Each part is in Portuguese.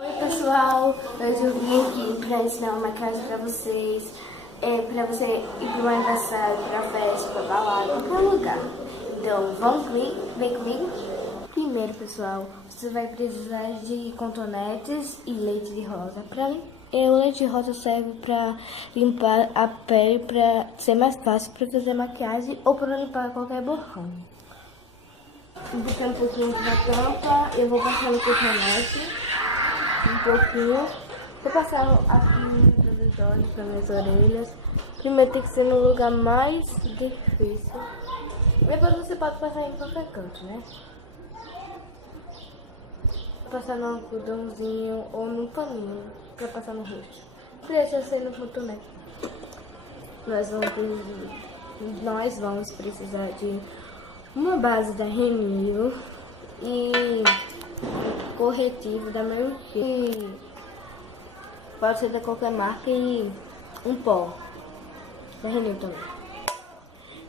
Oi pessoal, hoje eu vim aqui pra ensinar uma maquiagem pra vocês, pra você ir pro aniversário, pra festa, pra balada, qualquer lugar. Então vamos comigo, vem comigo. Primeiro pessoal, você vai precisar de cotonetes e leite de rosa. O leite de rosa serve pra limpar a pele, pra ser mais fácil pra fazer maquiagem ou pra limpar qualquer borrão. Vou botar um pouquinho na tampa, eu vou passar no cotonete. Um pouquinho. Vou passar aqui pelos olhos, pelas orelhas. Primeiro tem que ser no lugar mais difícil. Depois você pode passar em qualquer canto, né? Vou passar no algodãozinho ou no paninho pra passar no rosto. Deixa ser no cotonete. Nós vamos precisar de uma base da Renil e corretivo da Mary Kay. Pode ser de qualquer marca e um pó da Renil também.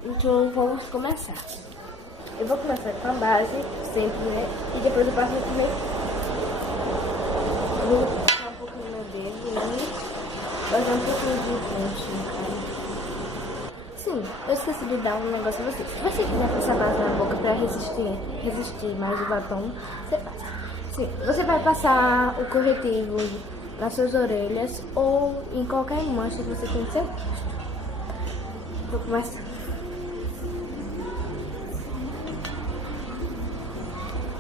Então vamos começar. Eu vou começar com a base, sempre, né? E depois eu passo no meio. Vou passar um pouquinho no meu dedo e fazer um pouquinho de ponte. Sim, eu esqueci de dar um negócio a vocês. Se você quiser passar base na boca pra resistir mais o batom, você passa. Sim, você vai passar o corretivo nas suas orelhas ou em qualquer mancha que você tem no seu rosto. Vou começar.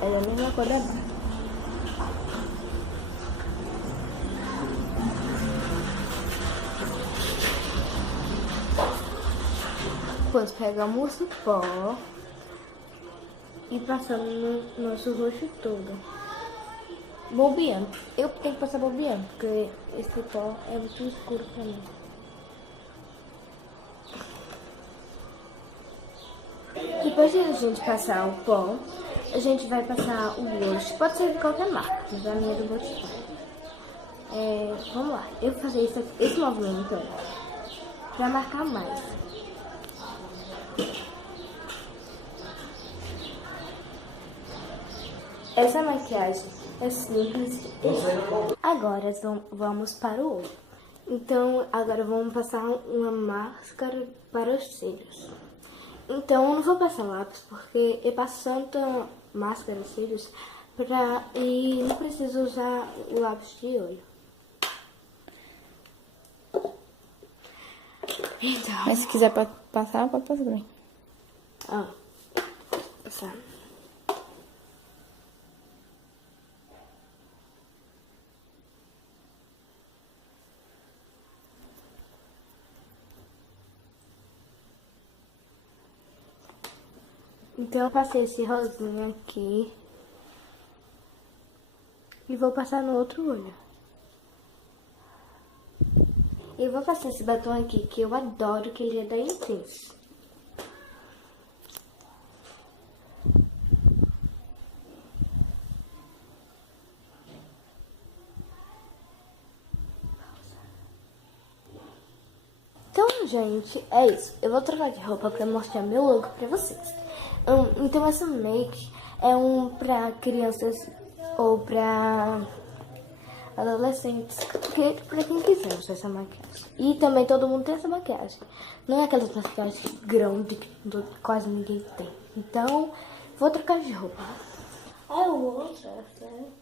É a mesma cor da base. Depois pegamos o pó e passamos no nosso rosto todo. Bobeando. Eu tenho que passar bobeando, porque esse pó é muito escuro pra mim. Depois de a gente passar o pó, a gente vai passar o blush. Pode ser de qualquer marca, mas a minha é do Blush. Vamos lá. Eu vou fazer esse movimento pra marcar mais. Essa maquiagem é simples. Agora vamos para o olho. Então, agora vamos passar uma máscara para os cílios. Então, eu não vou passar lápis, porque eu passo tanta máscara nos cílios e não preciso usar o lápis de olho. Então, mas se quiser passar, pode passar também. Passar. Então eu passei esse rosinha aqui e vou passar no outro olho. E vou passar esse batom aqui que eu adoro, que ele é da Intense. Então, gente, é isso. Eu vou trocar de roupa pra mostrar meu look pra vocês. Então, essa make é pra crianças ou pra adolescentes, pra quem quiser usar essa maquiagem. E também todo mundo tem essa maquiagem. Não é aquela maquiagem grande que quase ninguém tem. Então, vou trocar de roupa. Ah, eu vou, certo?